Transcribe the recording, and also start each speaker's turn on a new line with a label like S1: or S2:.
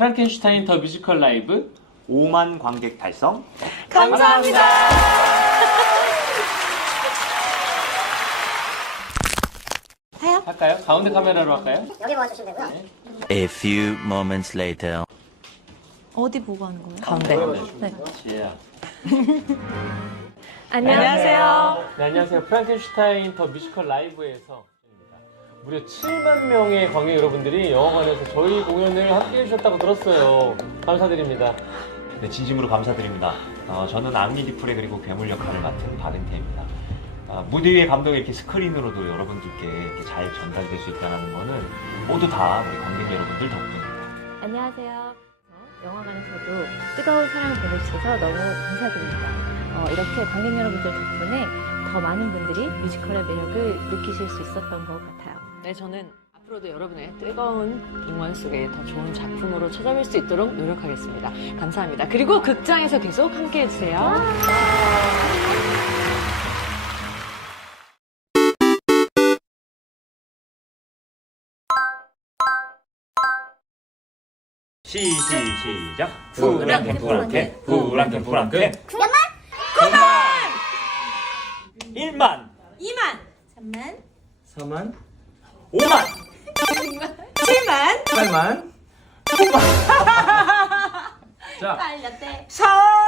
S1: 프랑켄슈타인 더 뮤지컬 라이브
S2: 5만 관객 달성.
S3: 감사합니다.
S1: 할까요? 가운데 카메라로 할까요?
S4: 여기 모아주시면 되고요.
S5: A few moments later.
S3: 어디 보고 하는 거예요?
S6: 가운데.
S3: 네.
S1: 지혜야.
S3: 안녕하세요.
S1: 네, 안녕하세요. 프랑켄슈타인 더 뮤지컬 라이브에서 무려 7만 명의 관객 여러분들이 영화관에서 저희 공연을 함께 해주셨다고 들었어요. 감사드립니다.
S2: 네, 진심으로 감사드립니다. 어, 저는 앙리디플의 그리고 괴물 역할을 맡은 바른테입니다. 아, 무대 위의 감동이 이렇게 스크린으로도 여러분들께 이렇게 잘 전달될 수 있다는 거는 모두 다 우리 관객 여러분들 덕분입니다.
S7: 안녕하세요. 영화관에서도 뜨거운 사랑 보내주셔서 너무 감사드립니다. 어, 이렇게 관객 여러분들 덕분에 더 많은 분들이 뮤지컬의 매력을 느끼실 수 있었던 것 같아요.
S6: 네, 저는 앞으로도 여러분의 뜨거운 응원 속에 더 좋은 작품으로 찾아뵐 수 있도록 노력하겠습니다. 감사합니다. 그리고 극장에서 계속 함께 해주세요.
S2: 시, 시, 시작. 프랑켄, 프랑켄, 프랑켄, 프랑켄. 9만? 9만! 1만!
S3: 2만. 3만.
S8: 4만,
S2: 5만!
S3: 7만.
S8: 8만, 9만. 자,
S3: 빨렸대.
S2: 살수 없어 나